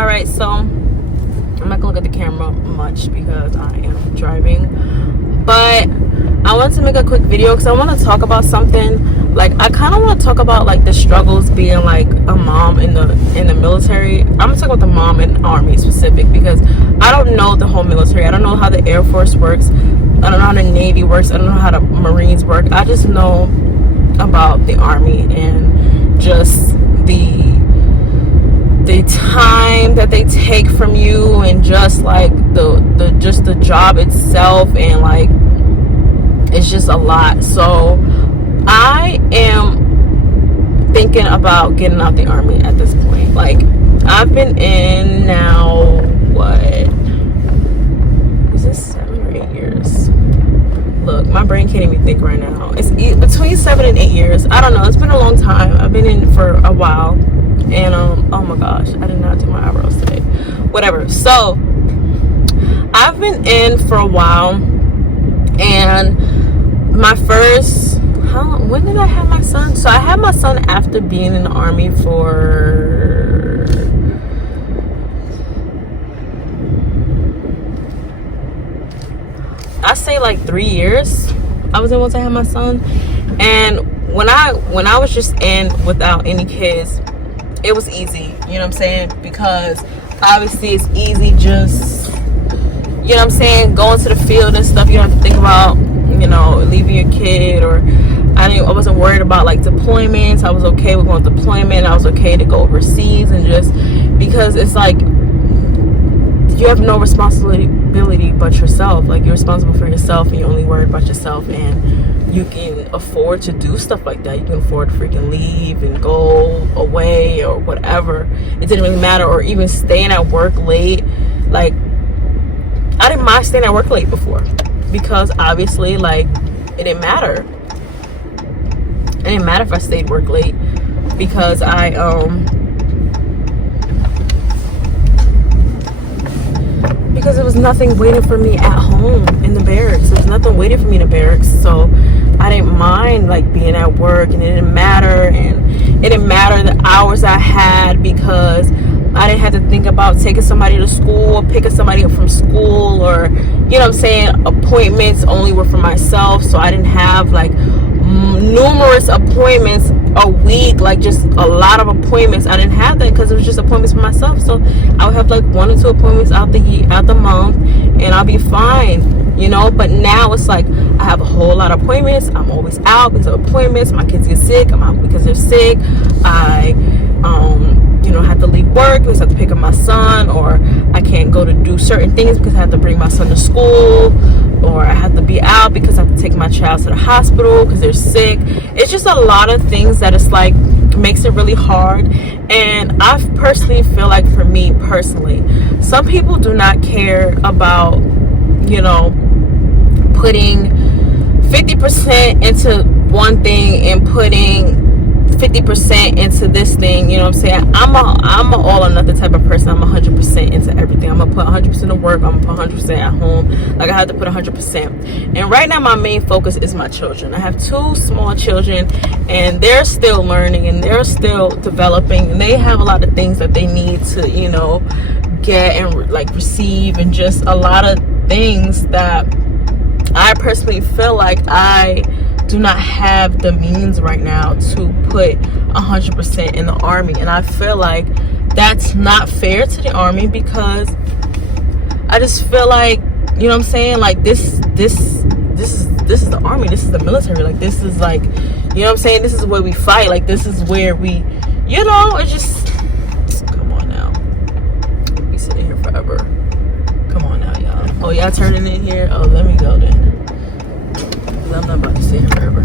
All right, so I'm not gonna look at the camera much because I am driving, but I wanted to make a quick video because I want to talk about something. Like, I kind of want to talk about like the struggles being like a mom in the military. I'm gonna talk about the mom in Army specific because I don't know the whole military. I don't know how the Air Force works. I don't know how the Navy works. I don't know how the Marines work. I just know about the Army and just the time that they take from you, and just like the job itself, and like it's just a lot. So I am thinking about getting out the Army at this point. Like, I've been in now, what is this, 7 or 8 years? Look, my brain can't even think right now. It's between 7 and 8 years. I don't know, it's been a long time. I've been in for a while. And oh my gosh, I did not do my eyebrows today. Whatever. So I've been in for a while, and my first, when did I have my son? So I had my son after being in the Army for I say like 3 years. I was able to have my son. And when I was just in without any kids, it was easy, you know what I'm saying? Because obviously it's easy just, you know what I'm saying, going to the field and stuff. You don't have to think about, you know, leaving your kid, or I wasn't worried about like deployments. I was okay with going to deployment. I was okay to go overseas, and just because it's like you have no responsibility but yourself. Like, you're responsible for yourself, and you're only worried about yourself, and you can afford to do stuff like that. You can afford to freaking leave and go away or whatever. It didn't really matter. Or even staying at work late. Like, I didn't mind staying at work late before, because obviously, like, it didn't matter. It didn't matter if I stayed work late, because because there was nothing waiting for me at home in the barracks. There was nothing waiting for me in the barracks. So I didn't mind like being at work, and it didn't matter. And it didn't matter the hours I had, because I didn't have to think about taking somebody to school, picking somebody up from school, or, you know what I'm saying, appointments only were for myself. So I didn't have like numerous appointments a week, like just a lot of appointments. I didn't have that because it was just appointments for myself. So I would have like 1 or 2 appointments out the month, and I'll be fine, you know. But now it's like I have a whole lot of appointments. I'm always out because of appointments. My kids get sick, I'm out because they're sick. I you know, have to leave work because I have to pick up my son, or I can't go to do certain things because I have to bring my son to school, or I have to be out because I have to take my child to the hospital because they're sick. It's just a lot of things that it's like makes it really hard. And I personally feel like, for me personally, some people do not care about, you know, putting 50% into one thing and putting 50% into this thing, you know what I'm saying? I'm a all or nothing type of person. I'm 100% into everything. I'm gonna put 100% of work. I'm gonna put 100% at home. Like, I have to put 100%. And right now my main focus is my children. I have 2 small children, and they're still learning, and they're still developing, and they have a lot of things that they need to, you know, get and like receive, and just a lot of things that I personally feel like I do not have the means right now to put 100% in the Army. And I feel like that's not fair to the Army, because I just feel like, you know what I'm saying, like this is the Army, this is the military, like this is like, you know what I'm saying, this is where we fight, like this is where we, you know, it's just, come on now, I'll be sitting here forever. Come on now, y'all. Oh, y'all turning in here? Oh, let me go then. I'm not about to stay here forever.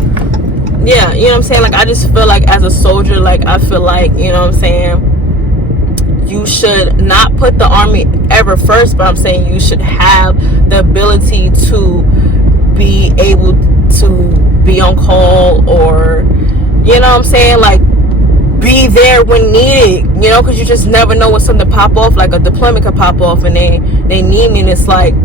Yeah, you know what I'm saying? Like, I just feel like as a soldier, like, I feel like, you know what I'm saying, you should not put the Army ever first, but I'm saying you should have the ability to be able to be on call, or, you know what I'm saying, like, be there when needed, you know, because you just never know when something pop off. Like, a deployment could pop off and they need me, and it's like,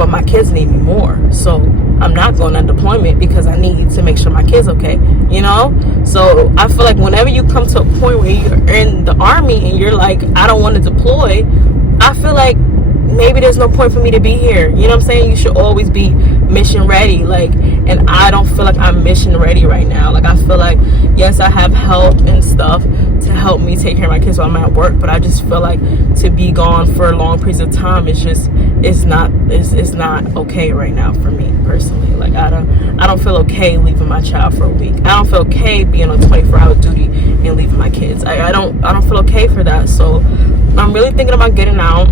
but my kids need me more. So I'm not going on deployment because I need to make sure my kids okay, you know? So I feel like whenever you come to a point where you're in the Army and you're like, I don't want to deploy, I feel like maybe there's no point for me to be here. You know what I'm saying? You should always be mission ready. Like, and I don't feel like I'm mission ready right now. Like, I feel like, yes, I have help and stuff to help me take care of my kids while I'm at work, but I just feel like to be gone for long periods of time, it's not okay right now for me personally. Like, I don't feel okay leaving my child for a week. I don't feel okay being on 24-hour duty and leaving my kids. I don't feel okay for that. So I'm really thinking about getting out.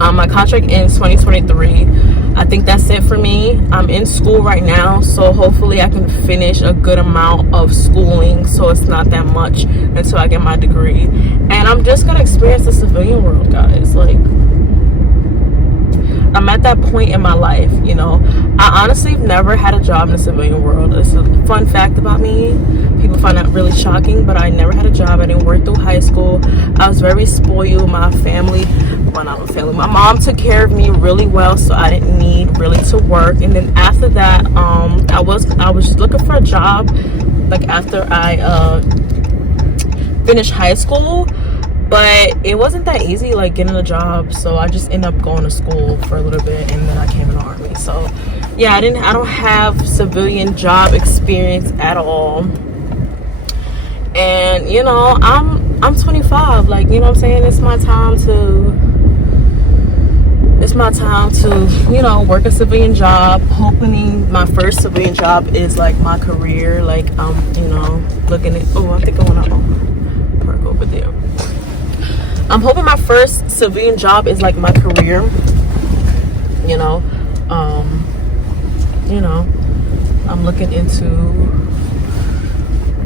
My contract ends 2023. I think that's it for me. I'm in school right now, so hopefully I can finish a good amount of schooling so it's not that much until I get my degree. And I'm just gonna experience the civilian world, guys. Like, I'm at that point in my life, you know. I honestly have never had a job in the civilian world. It's a fun fact about me. People find that really shocking, but I never had a job. I didn't work through high school. I was very spoiled. My family, well, not my family, my mom took care of me really well, so I didn't need really to work. And then after that, I was looking for a job, like after I finished high school. But it wasn't that easy, like, getting a job. So I just ended up going to school for a little bit, and then I came in the Army. So yeah, I don't have civilian job experience at all. And you know, I'm 25. Like, you know what I'm saying? It's my time to, you know, work a civilian job. Hoping my first civilian job is like my career. Like, you know, looking at, oh, I think I want to park over there. I'm hoping my first civilian job is like my career, you know. I'm looking into,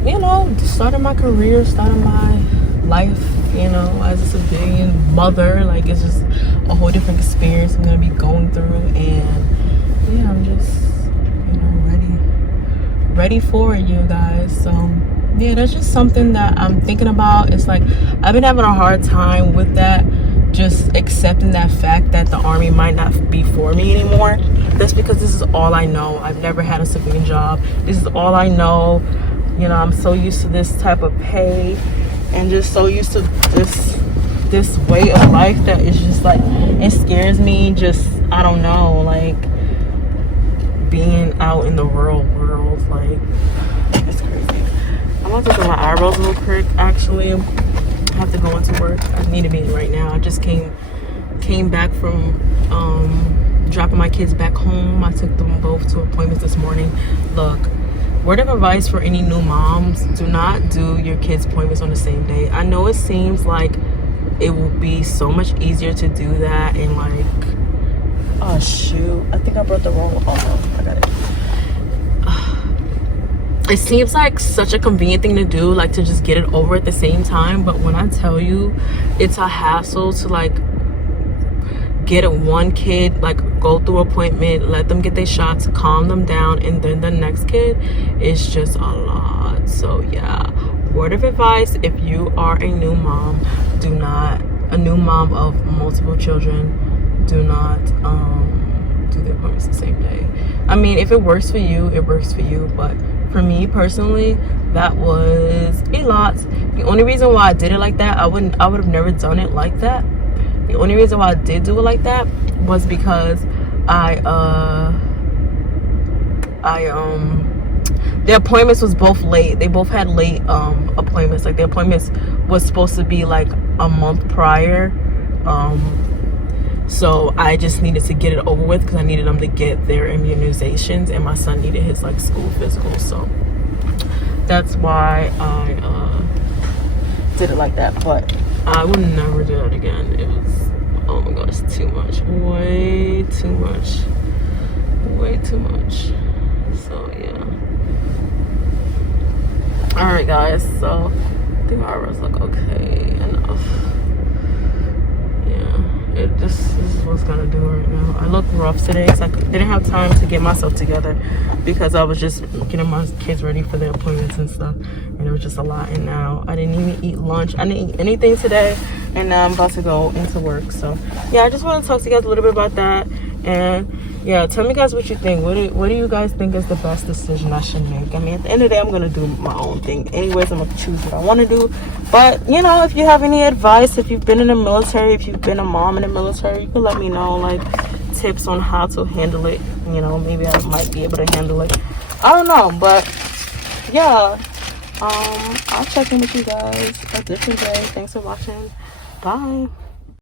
you know, starting my career, starting my life, you know, as a civilian mother. Like, it's just a whole different experience I'm gonna be going through, and yeah, I'm just, you know, ready for it, you guys. So yeah, that's just something that I'm thinking about. It's like, I've been having a hard time with that, just accepting that fact that the Army might not be for me anymore. That's because this is all I know. I've never had a civilian job. This is all I know. You know, I'm so used to this type of pay and just so used to this way of life that it's just like, it scares me. Just, I don't know, like, being out in the real world, like, it's crazy. I'm about to do my eyebrows real quick. Actually, I have to go into work. I need a meeting right now. I just came back from dropping my kids back home. I took them both to appointments this morning. Look, word of advice for any new moms: do not do your kids' appointments on the same day. I know it seems like it will be so much easier to do that, and like, oh shoot, I think I brought the wrong, oh, I got it. It seems like such a convenient thing to do, like to just get it over at the same time. But when I tell you, it's a hassle to like get one kid, like go through appointment, let them get their shots, calm them down, and then the next kid is just a lot. So yeah, word of advice: if you are a new mom, a new mom of multiple children, do not do the appointments the same day. I mean, if it works for you, it works for you, but for me personally, that was a lot. The only reason why I did it like that, I would have never done it like that. The only reason why I did do it like that was because the appointments was both late. They both had late appointments. Like, the appointments was supposed to be like a month prior. So I just needed to get it over with because I needed them to get their immunizations, and my son needed his like school physical. So that's why I did it like that. But I would never do that again. It was, oh my gosh, too much. Way too much. Way too much. So yeah. Alright guys, so I think my eyebrows look okay enough. Yeah. This is what's gonna do right now. I look rough today because I didn't have time to get myself together because I was just getting my kids ready for their appointments and stuff, and it was just a lot. And now I didn't even eat lunch. I didn't eat anything today, and now I'm about to go into work. So yeah, I just want to talk to you guys a little bit about that. And yeah, tell me guys what you think. What do you guys think is the best decision I should make? I mean, at the end of the day, I'm gonna do my own thing anyways. I'm gonna choose what I want to do. But you know, if you have any advice, if you've been in the military, if you've been a mom in the military, you can let me know, like tips on how to handle it. You know, maybe I might be able to handle it. I don't know, but yeah, I'll check in with you guys a different day. Thanks for watching. Bye.